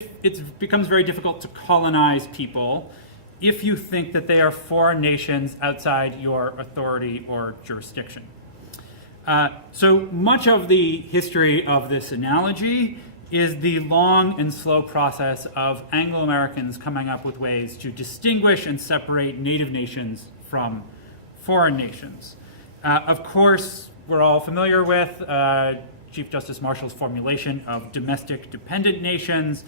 it becomes very difficult to colonize people if you think that they are foreign nations outside your authority or jurisdiction. So much of the history of this analogy is the long and slow process of Anglo-Americans coming up with ways to distinguish and separate native nations from foreign nations. Of course, we're all familiar with Chief Justice Marshall's formulation of domestic dependent nations,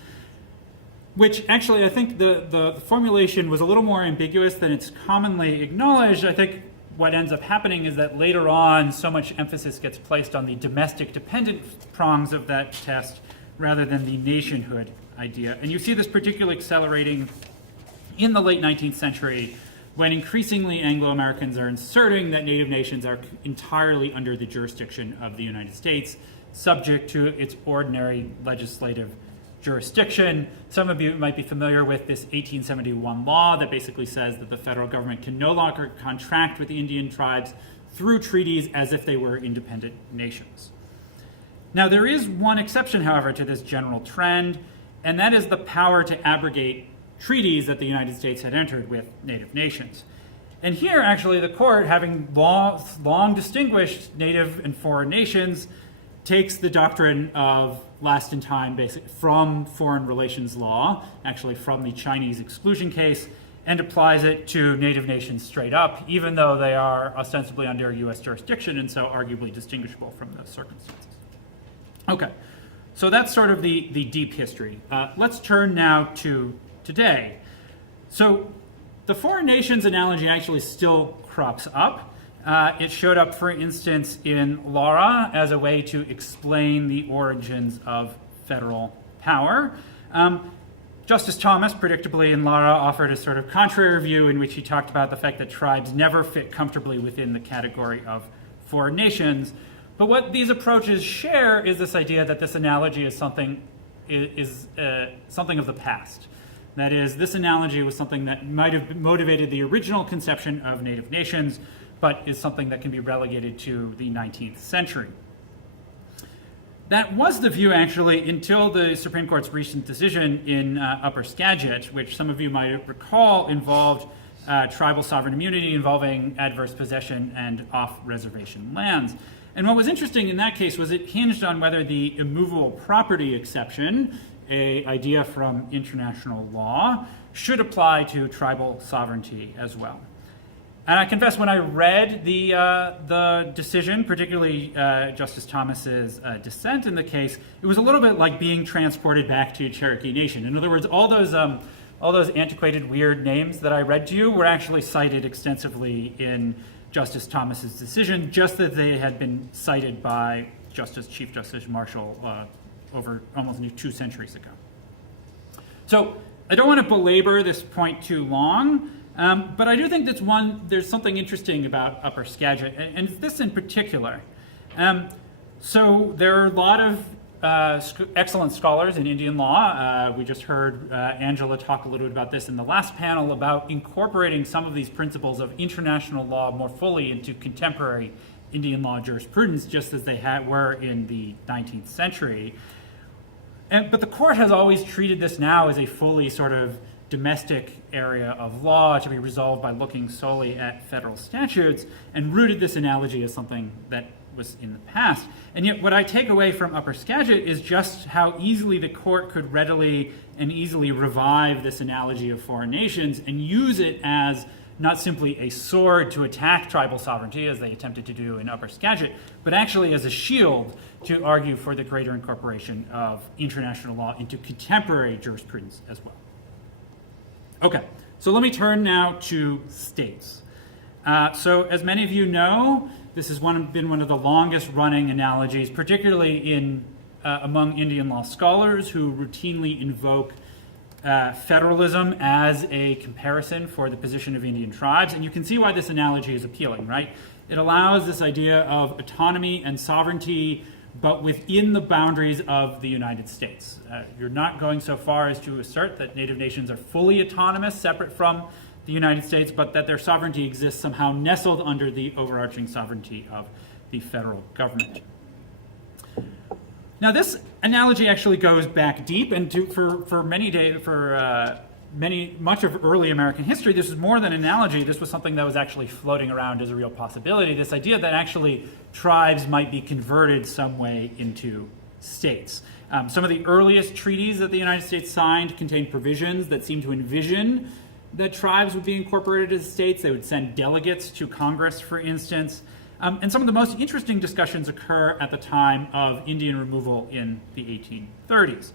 which actually I think the formulation was a little more ambiguous than it's commonly acknowledged. I think what ends up happening is that later on so much emphasis gets placed on the domestic dependent prongs of that test rather than the nationhood idea. And you see this particularly accelerating in the late 19th century when increasingly Anglo-Americans are inserting that native nations are entirely under the jurisdiction of the United States, subject to its ordinary legislative jurisdiction. Some of you might be familiar with this 1871 law that basically says that the federal government can no longer contract with the Indian tribes through treaties as if they were independent nations. Now, there is one exception, however, to this general trend, and that is the power to abrogate treaties that the United States had entered with native nations. And here, actually, the court, having long distinguished native and foreign nations, takes the doctrine of last in time from foreign relations law, actually from the Chinese exclusion case, and applies it to native nations straight up, even though they are ostensibly under U.S. jurisdiction and so arguably distinguishable from those circumstances. Okay, so that's sort of the deep history. Let's turn now to today. So the foreign nations analogy actually still crops up. It showed up, for instance, in Lara as a way to explain the origins of federal power. Justice Thomas, predictably in Lara, offered a sort of contrary view in which he talked about the fact that tribes never fit comfortably within the category of foreign nations. But what these approaches share is this idea that this analogy is something of the past. That is, this analogy was something that might have motivated the original conception of native nations, but is something that can be relegated to the 19th century. That was the view, actually, until the Supreme Court's recent decision in Upper Skagit, which some of you might recall involved tribal sovereign immunity involving adverse possession and off-reservation lands. And what was interesting in that case was it hinged on whether the immovable property exception, an idea from international law, should apply to tribal sovereignty as well. And I confess, when I read the decision, particularly Justice Thomas's dissent in the case, it was a little bit like being transported back to Cherokee Nation. In other words, all those antiquated, weird names that I read to you were actually cited extensively in Justice Thomas's decision, just that they had been cited by Chief Justice Marshall over almost 2 centuries ago. So I don't want to belabor this point too long, but I do think there's something interesting about Upper Skagit, and this in particular. So there are a lot of excellent scholars in Indian law. We just heard Angela talk a little bit about this in the last panel about incorporating some of these principles of international law more fully into contemporary Indian law jurisprudence, just as they were in the 19th century. But the court has always treated this now as a fully sort of domestic area of law to be resolved by looking solely at federal statutes, and rooted this analogy as something that was in the past. And yet what I take away from Upper Skagit is just how easily the court could readily and easily revive this analogy of foreign nations and use it as not simply a sword to attack tribal sovereignty, as they attempted to do in Upper Skagit, but actually as a shield to argue for the greater incorporation of international law into contemporary jurisprudence as well. Okay, so let me turn now to states. So as many of you know, this has been one of the longest running analogies, particularly among Indian law scholars who routinely invoke federalism as a comparison for the position of Indian tribes. And you can see why this analogy is appealing, right? It allows this idea of autonomy and sovereignty, but within the boundaries of the United States. You're not going so far as to assert that native nations are fully autonomous, separate from the United States, but that their sovereignty exists somehow nestled under the overarching sovereignty of the federal government. Now, this analogy actually goes back deep, and for much of early American history, this was more than an analogy. This was something that was actually floating around as a real possibility. This idea that actually tribes might be converted some way into states. Some of the earliest treaties that the United States signed contained provisions that seemed to envision that tribes would be incorporated as states. They would send delegates to Congress, for instance. And some of the most interesting discussions occur at the time of Indian removal in the 1830s.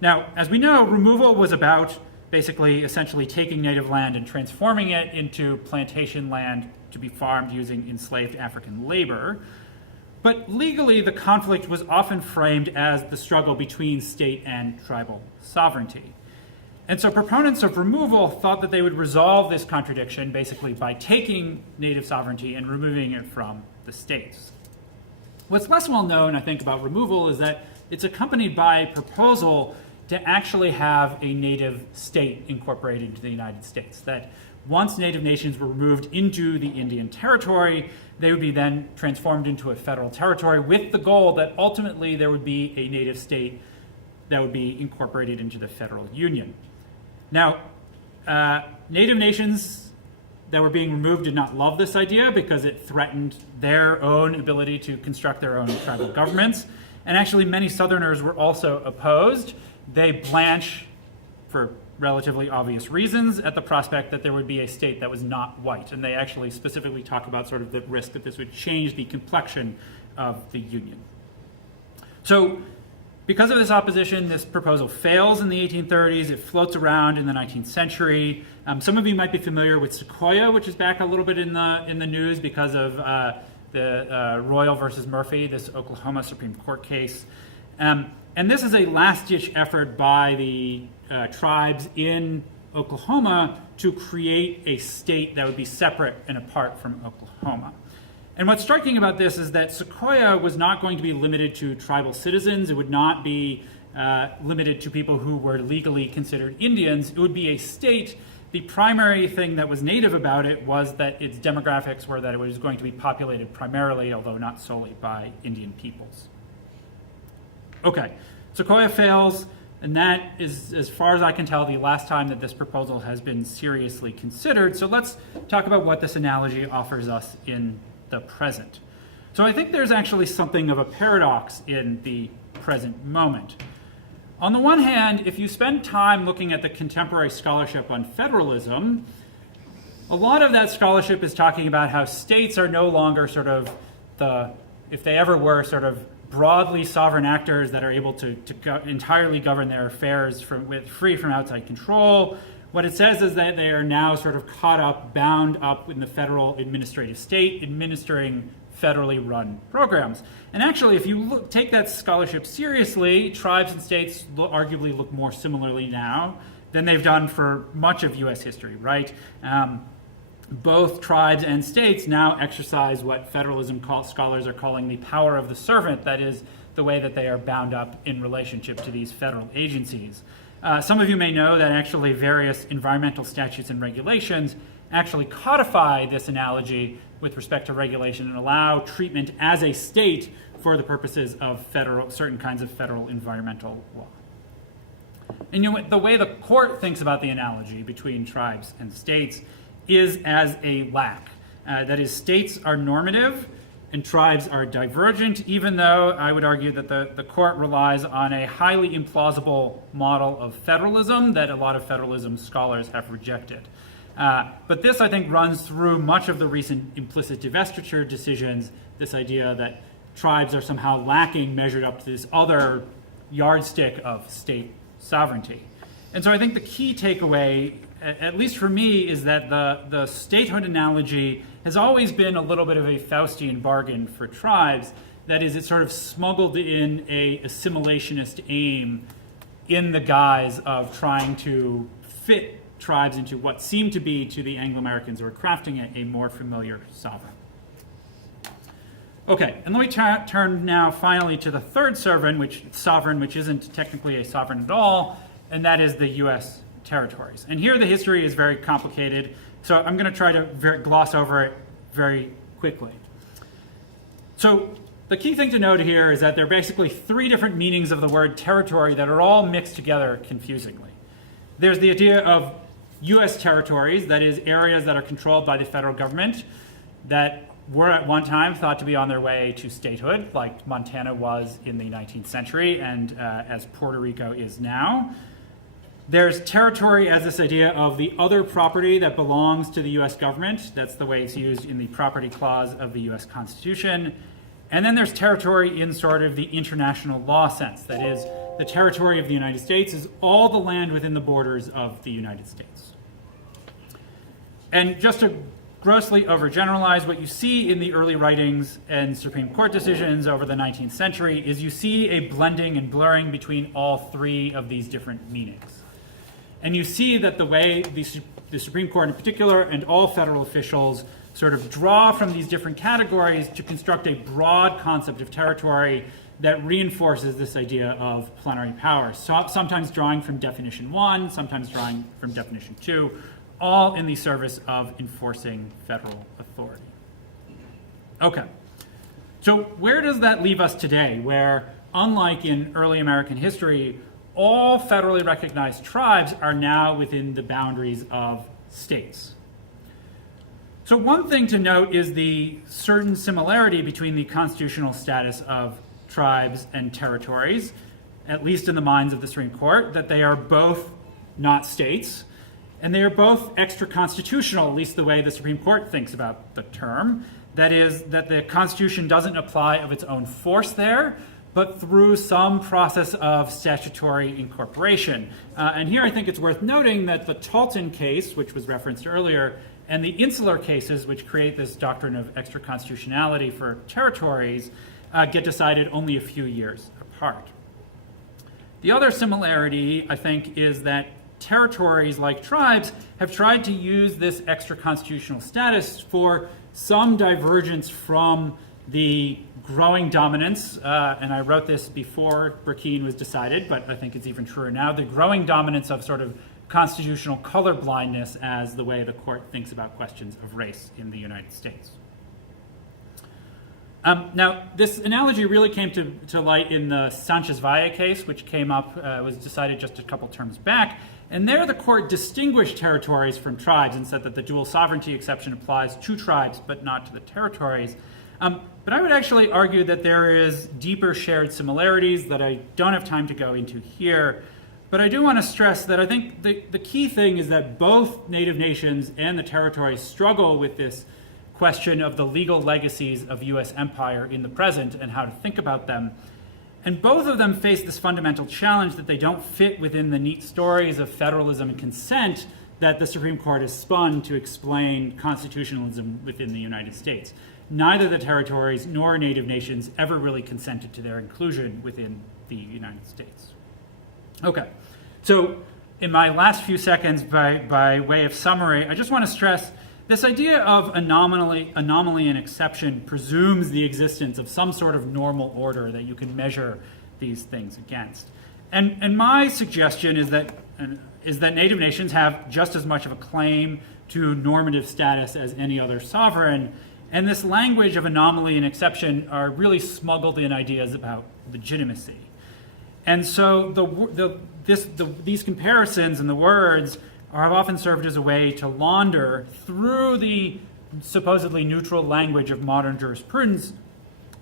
Now, as we know, removal was about basically essentially taking native land and transforming it into plantation land to be farmed using enslaved African labor. But legally, the conflict was often framed as the struggle between state and tribal sovereignty. And so proponents of removal thought that they would resolve this contradiction basically by taking native sovereignty and removing it from the states. What's less well known, I think, about removal is that it's accompanied by a proposal to actually have a native state incorporated into the United States. That once native nations were removed into the Indian Territory, they would be then transformed into a federal territory with the goal that ultimately there would be a native state that would be incorporated into the federal union. Now, native nations that were being removed did not love this idea because it threatened their own ability to construct their own tribal governments. And actually, many Southerners were also opposed. They blanch, for relatively obvious reasons, at the prospect that there would be a state that was not white. And they actually specifically talk about sort of the risk that this would change the complexion of the Union. So, because of this opposition, this proposal fails in the 1830s. It floats around in the 19th century. Some of you might be familiar with Sequoyah, which is back a little bit in the news because of the Royal versus Murphy, this Oklahoma Supreme Court case. And this is a last-ditch effort by the tribes in Oklahoma to create a state that would be separate and apart from Oklahoma. And what's striking about this is that Sequoyah was not going to be limited to tribal citizens. It would not be limited to people who were legally considered Indians. It would be a state. The primary thing that was native about it was that its demographics were that it was going to be populated primarily, although not solely, by Indian peoples. Okay, Sequoyah fails, and that is, as far as I can tell, the last time that this proposal has been seriously considered. So let's talk about what this analogy offers us in the present. So I think there's actually something of a paradox in the present moment. On the one hand, if you spend time looking at the contemporary scholarship on federalism, a lot of that scholarship is talking about how states are no longer sort of if they ever were, sort of broadly sovereign actors that are able to entirely govern their affairs free from outside control. What it says is that they are now sort of bound up in the federal administrative state, administering federally run programs. And actually, if you take that scholarship seriously, tribes and states arguably look more similarly now than they've done for much of U.S. history, right? Both tribes and states now exercise what federalism scholars are calling the power of the servant, that is, the way that they are bound up in relationship to these federal agencies. Some of you may know that actually various environmental statutes and regulations actually codify this analogy with respect to regulation and allow treatment as a state for the purposes of certain kinds of federal environmental law. And the way the court thinks about the analogy between tribes and states is as a lack. That is, states are normative and tribes are divergent, even though I would argue that the court relies on a highly implausible model of federalism that a lot of federalism scholars have rejected. But this, I think, runs through much of the recent implicit divestiture decisions, this idea that tribes are somehow lacking measured up to this other yardstick of state sovereignty. And so I think the key takeaway, at least for me, is that the statehood analogy has always been a little bit of a Faustian bargain for tribes. That is, it sort of smuggled in a assimilationist aim in the guise of trying to fit tribes into what seemed to be, to the Anglo-Americans who were crafting it, a more familiar sovereign. Okay, and let me turn now finally to the third sovereign, which isn't technically a sovereign at all, and that is the U.S. territories. And here the history is very complicated, so I'm going to try to gloss over it very quickly. So the key thing to note here is that there are basically three different meanings of the word territory that are all mixed together confusingly. There's the idea of U.S. territories, that is, areas that are controlled by the federal government that were at one time thought to be on their way to statehood, like Montana was in the 19th century and as Puerto Rico is now. There's territory as this idea of the other property that belongs to the U.S. government. That's the way it's used in the property clause of the U.S. Constitution. And then there's territory in sort of the international law sense. That is, the territory of the United States is all the land within the borders of the United States. And just to grossly overgeneralize, what you see in the early writings and Supreme Court decisions over the 19th century is you see a blending and blurring between all three of these different meanings. And you see that the way the Supreme Court in particular and all federal officials sort of draw from these different categories to construct a broad concept of territory that reinforces this idea of plenary power. So, sometimes drawing from definition 1, sometimes drawing from definition 2, all in the service of enforcing federal authority. Okay, so where does that leave us today, where, unlike in early American history, all federally recognized tribes are now within the boundaries of states? So one thing to note is the certain similarity between the constitutional status of tribes and territories, at least in the minds of the Supreme Court, that they are both not states, and they are both extra-constitutional, at least the way the Supreme Court thinks about the term. That is, that the Constitution doesn't apply of its own force there, but through some process of statutory incorporation. And here I think it's worth noting that the Talton case, which was referenced earlier, and the insular cases, which create this doctrine of extra-constitutionality for territories, get decided only a few years apart. The other similarity, I think, is that territories, like tribes, have tried to use this extra-constitutional status for some divergence from the growing dominance, and I wrote this before Burkine was decided, but I think it's even truer now, the growing dominance of sort of constitutional colorblindness as the way the court thinks about questions of race in the United States. Now, this analogy really came to light in the Sanchez-Valle case, which came up, was decided just a couple terms back. And there the court distinguished territories from tribes and said that the dual sovereignty exception applies to tribes but not to the territories. But I would actually argue that there is deeper shared similarities that I don't have time to go into here. But I do want to stress that I think the key thing is that both native nations and the territories struggle with this question of the legal legacies of U.S. empire in the present and how to think about them. And both of them face this fundamental challenge that they don't fit within the neat stories of federalism and consent that the Supreme Court has spun to explain constitutionalism within the United States. Neither the territories nor native nations ever really consented to their inclusion within the United States. Okay, so in my last few seconds, by way of summary, I just want to stress this idea of anomaly and exception presumes the existence of some sort of normal order that you can measure these things against. And my suggestion is that native nations have just as much of a claim to normative status as any other sovereign, and this language of anomaly and exception are really smuggled in ideas about legitimacy. And so these comparisons and the words have often served as a way to launder through the supposedly neutral language of modern jurisprudence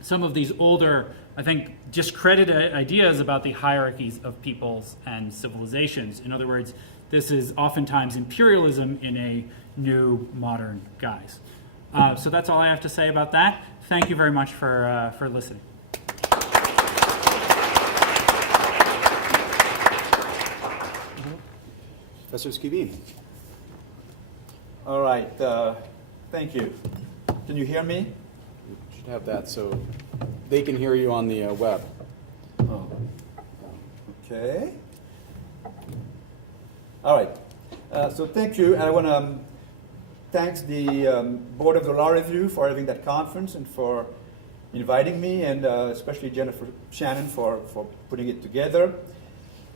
some of these older, I think, discredited ideas about the hierarchies of peoples and civilizations. In other words, this is oftentimes imperialism in a new modern guise. So that's all I have to say about that. Thank you very much for listening. Professor Skibin. All right, thank you. Can you hear me? You should have that so they can hear you on the web. Oh. Okay. All right. So thank you. And I want to thank the Board of the Law Review for having that conference and for inviting me, and especially Jennifer Shannon for putting it together.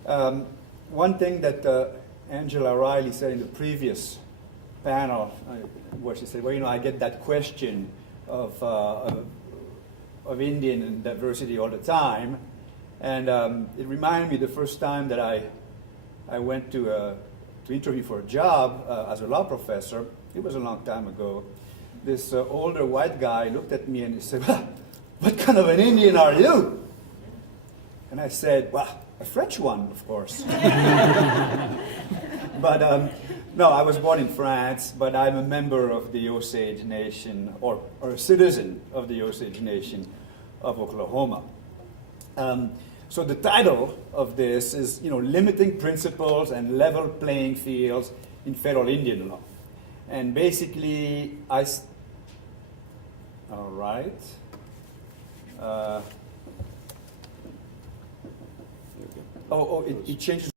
One thing that Angela Riley said in the previous panel, where she said, well, I get that question of of Indian and diversity all the time. And it reminded me the first time that I went to interview for a job as a law professor. It was a long time ago. This older white guy looked at me and he said, "Well, what kind of an Indian are you?" And I said, "Well, a French one, of course." But no, I was born in France, but I'm a member of the Osage Nation, or a citizen of the Osage Nation of Oklahoma. So the title of this is, Limiting Principles and Level Playing Fields in Federal Indian Law. And basically, all right. It changes